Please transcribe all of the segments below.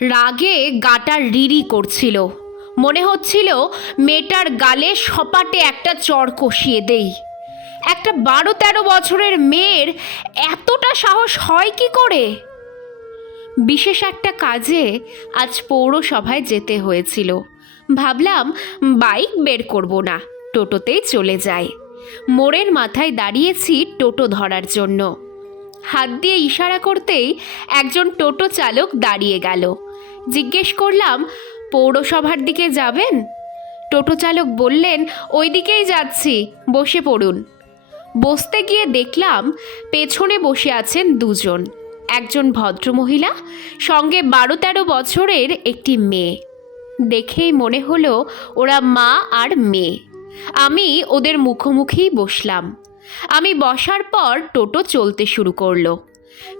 রাগে গাটা রিরি করছিল। মনে হচ্ছিল মেয়েটার গালে সপাটে একটা চড় কষিয়ে দেই। একটা বারো তেরো বছরের মেয়ের এতটা সাহস হয় কি করে? বিশেষ একটা কাজে আজ পৌরসভায় যেতে হয়েছিল। ভাবলাম বাইক বের করব না, টোটোতেই চলে যায় মোড়ের মাথায় দাঁড়িয়েছি টোটো ধরার জন্য। হাত দিয়ে ইশারা করতেই একজন টোটো চালক দাঁড়িয়ে গেল। জিজ্ঞেস করলাম, পৌরসভার দিকে যাবেন? টোটো চালক বললেন ওই দিকেই যাচ্ছি, বসে পড়ুন। বসতে গিয়ে দেখলাম, পেছনে বসে আছেন দুজন। একজন ভদ্রমহিলা, সঙ্গে বারো তেরো বছরের একটি মেয়ে। দেখেই মনে হলো, ওরা মা আর মেয়ে। আমি ওদের মুখোমুখি বসলাম। আমি বসার পর টোটো চলতে শুরু করল।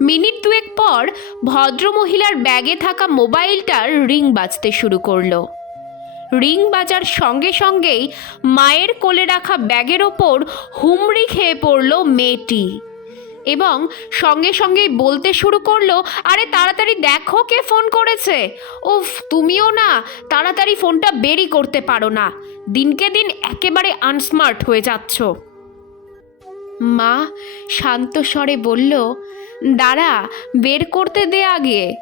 মিনিট দুয়েক পর ভদ্রমহিলার ব্যাগে থাকা মোবাইলটার রিং বাজতে শুরু করল। রিং বাজার সঙ্গে সঙ্গেই মায়ের কোলে রাখা ব্যাগের ওপর হুমড়ি খেয়ে পড়ল মেয়েটি এবং সঙ্গে সঙ্গেই বলতে শুরু করল, আরে তাড়াতাড়ি দেখো কে ফোন করেছে। উফ, তুমিও না, তাড়াতাড়ি ফোনটা বেরি করতে পারো না। দিনকে দিন একেবারে আনস্মার্ট হয়ে যাচ্ছ। মা শান্ত স্বরে বলল, দাঁড়া, বের করতে দে আগে।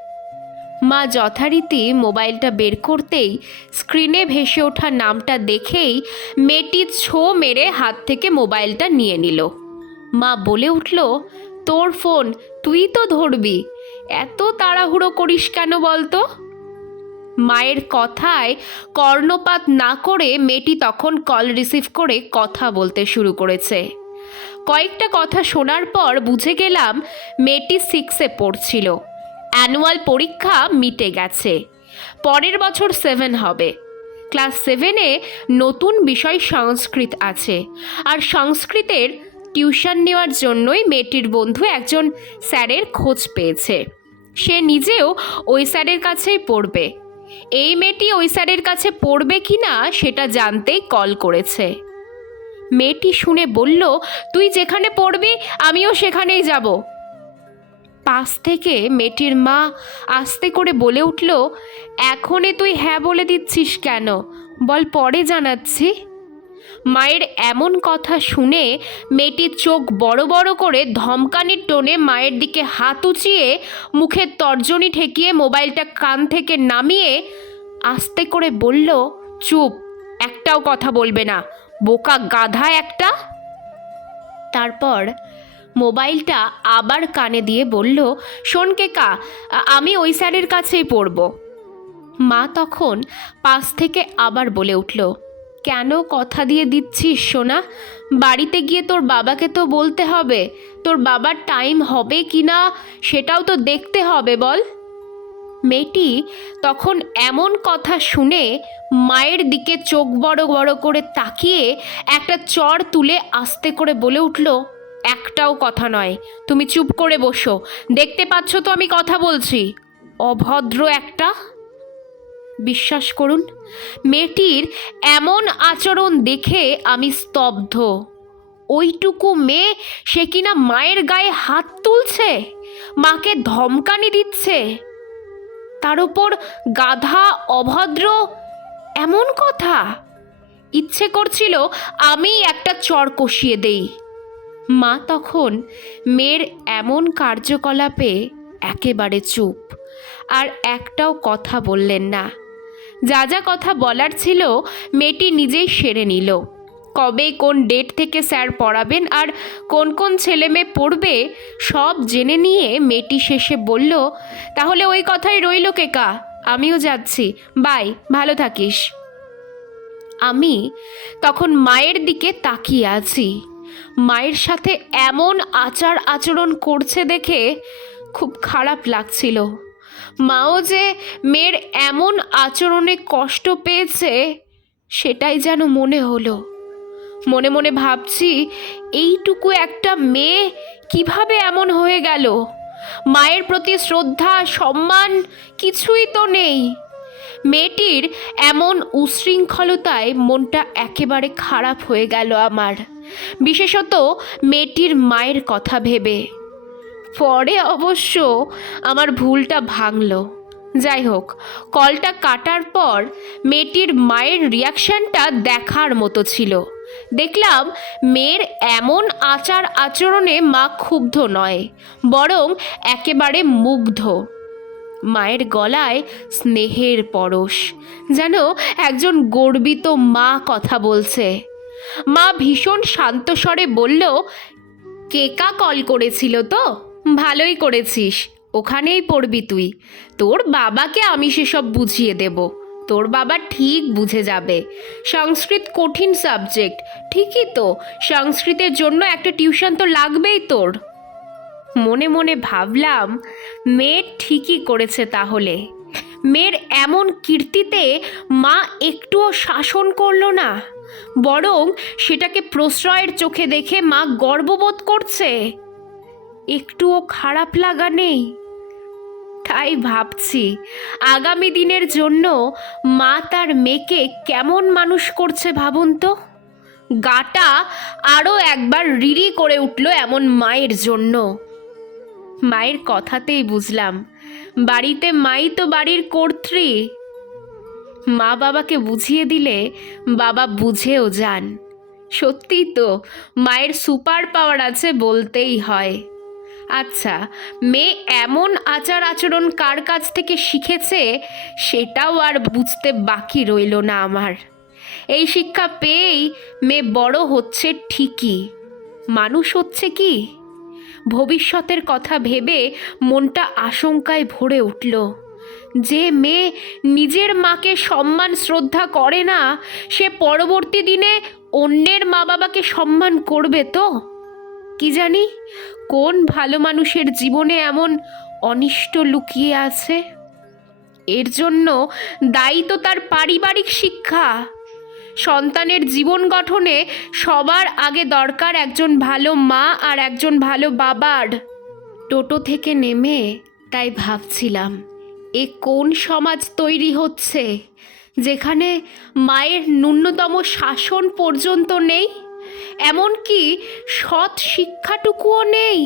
মা যথারীতি মোবাইলটা বের করতেই স্ক্রিনে ভেসে ওঠা নামটা দেখেই মেয়েটি ছো মেরে হাত থেকে মোবাইলটা নিয়ে নিল। মা বলে উঠল, তোর ফোন, তুই তো ধরবি। এত তাড়াহুড়ো করিস কেন বলতো? মায়ের কথায় কর্ণপাত না করে মেয়েটি তখন কল রিসিভ করে কথা বলতে শুরু করেছে। কয়েকটা কথা শোনার পর বুঝে গেলাম মেয়েটি সিক্সে পড়ছিল। অ্যানুয়াল পরীক্ষা মিটে গেছে। পরের বছর সেভেন হবে। ক্লাস সেভেনে নতুন বিষয় সংস্কৃত আছে আর সংস্কৃতের টিউশন নেওয়ার জন্যই মেয়েটির বন্ধু একজন স্যারের খোঁজ পেয়েছে। সে নিজেও ওই স্যারের কাছেই পড়বে। এই মেয়েটি ওই স্যারের কাছে পড়বে কি না সেটা জানতেই কল করেছে। মেয়েটি শুনে বলল, তুই যেখানে পড়বি, আমিও সেখানেই যাব। পাশ থেকে মেয়েটির মা আস্তে করে বলে উঠল এখনে তুই হ্যাঁ বলে দিচ্ছিস কেন? বল পরে জানাচ্ছি। মায়ের এমন কথা শুনে মেয়েটির চোখ বড় বড় করে ধমকানির টোনে মায়ের দিকে হাত উঁচিয়ে মুখের তর্জনী ঠেকিয়ে মোবাইলটা কান থেকে নামিয়ে আস্তে করে বলল, চুপ, একটাও কথা বলবে না। বোকা গাধা একটা? তারপর মোবাইলটা আবার কানে দিয়ে বলল, শোন আ- আমি ওই স্যারের কাছেই পড়ব। মা তখন পাশ থেকে আবার বলে উঠল, কেন কথা দিয়ে দিচ্ছিস সোনা? বাড়িতে গিয়ে তোর বাবাকে তো বলতে হবে। তোর বাবার টাইম হবে কি না সেটাও তো দেখতে হবে, বল। মেয়েটি তখন এমন কথা শুনে মায়ের দিকে চোখ বড় বড় করে তাকিয়ে একটা চর তুলে আস্তে করে বলে উঠল, একটাও কথা নয়, তুমি চুপ করে বসো। দেখতে পাচ্ছ তো আমি কথা বলছি। অভদ্র একটা? বিশ্বাস করুন, মেয়েটির এমন আচরণ দেখে আমি স্তব্ধ। ওইটুকু মেয়ে সে কিনা মায়ের গায়ে হাত তুলছে? মাকে ধমকানি দিচ্ছে? তার উপর গাধা, অভদ্র, এমন কথা? ইচ্ছে করছিল আমি একটা চর কষিয়ে দেই। মা তখন মেয়ের এমন কার্যকলাপে একেবারে চুপ আর একটাও কথা বললেন না। যা যা কথা বলার ছিল, মেয়েটি নিজেই সেরে নিল। কবে কোন ডেট থেকে স্যার পড়াবেন আর কোন কোন ছেলে মেয়ে পড়বে, সব জেনে নিয়ে মেয়েটি শেষে বলল, তাহলে ওই কথাই রইল কেকা, আমিও যাচ্ছি বাই ভালো থাকিস। আমি তখন মায়ের দিকে তাকিয়ে আছি। মায়ের সাথে এমন আচার আচরণ করছে দেখে খুব খারাপ লাগছিল। মাও যে মেয়ের এমন আচরণে কষ্ট পেয়েছে, সেটাই যেন মনে হলো। মনে মনে ভাবছি, এইটুকু একটা মেয়ে কীভাবে এমন হয়ে গেল? মায়ের প্রতি শ্রদ্ধা, সম্মান কিছুই তো নেই। মেয়েটির এমন উশৃঙ্খলতায় মনটা একেবারে খারাপ হয়ে গেল আমার। বিশেষত মেয়েটির মায়ের কথা ভেবে। পরে অবশ্য আমার ভুলটা ভাঙল। যাই হোক, কলটা কাটার পর মেয়েটির মায়ের রিয়াকশনটা দেখার মতো ছিল। দেখলাম মেয়ের এমন আচার আচরণে মা ক্ষুব্ধ নয়, বরং একেবারে মুগ্ধ। মায়ের গলায় স্নেহের পরশ, যেন একজন গর্বিত মা কথা বলছে। মা ভীষণ শান্ত স্বরে বলল কেকা কল করেছিল তো? ভালোই করেছিস, ওখানেই পড়বি তুই। তোর বাবাকে আমি সেসব বুঝিয়ে দেব। তোর বাবা ঠিক বুঝে যাবে। সংস্কৃত কঠিন সাবজেক্ট ঠিকই তো। সংস্কৃতের জন্য একটা টিউশন তো লাগবেই তোর। মনে মনে ভাবলাম মেয়ে ঠিকই করেছে তাহলে। মেয়ের এমন কীর্তিতে মা একটুও শাসন করল না। বরং সেটাকে প্রশ্রয়ের চোখে দেখে মা গর্ববোধ করছে। একটুও খারাপ লাগা নেই। তাই ভাবছি, আগামী দিনের জন্য মা তার মেয়েকে কেমন মানুষ করছে ভাবুন তো? গাটা আরও একবার রিরি করে উঠল এমন মায়ের জন্য। মায়ের কথাতেই বুঝলাম, বাড়িতে মাই তো বাড়ির কর্ত্রী। মা বাবাকে বুঝিয়ে দিলে বাবা বুঝেও যান। সত্যিই তো, মায়ের সুপার পাওয়ার আছে বলতেই হয়। আচ্ছা মেয়ে এমন আচার আচরণ কার কাছ থেকে শিখেছে সেটাও আর বুঝতে বাকি রইল না আমার। এই শিক্ষা পেয়েই মেয়ে বড় হচ্ছে ঠিকই। মানুষ হচ্ছে কি? ভবিষ্যতের কথা ভেবে মনটা আশঙ্কায় ভরে উঠল। যে মেয়ে নিজের মাকে সম্মান, শ্রদ্ধা করে না, সে পরবর্তী দিনে অন্যের মা বাবাকে সম্মান করবে তো? কি জানি? কোন ভালো মানুষের জীবনে এমন অনিষ্ট লুকিয়ে আছে? এর জন্য দায়ী তো তার পারিবারিক শিক্ষা। সন্তানের জীবন গঠনে সবার আগে দরকার একজন ভালো মা আর একজন ভালো বাবার। টোটো থেকে নেমে তাই ভাবছিলাম, এ কোন সমাজ তৈরি হচ্ছে, যেখানে মায়ের ন্যূনতম শাসন পর্যন্ত নেই? এমনকি সৎ শিক্ষাটুকুও নেই।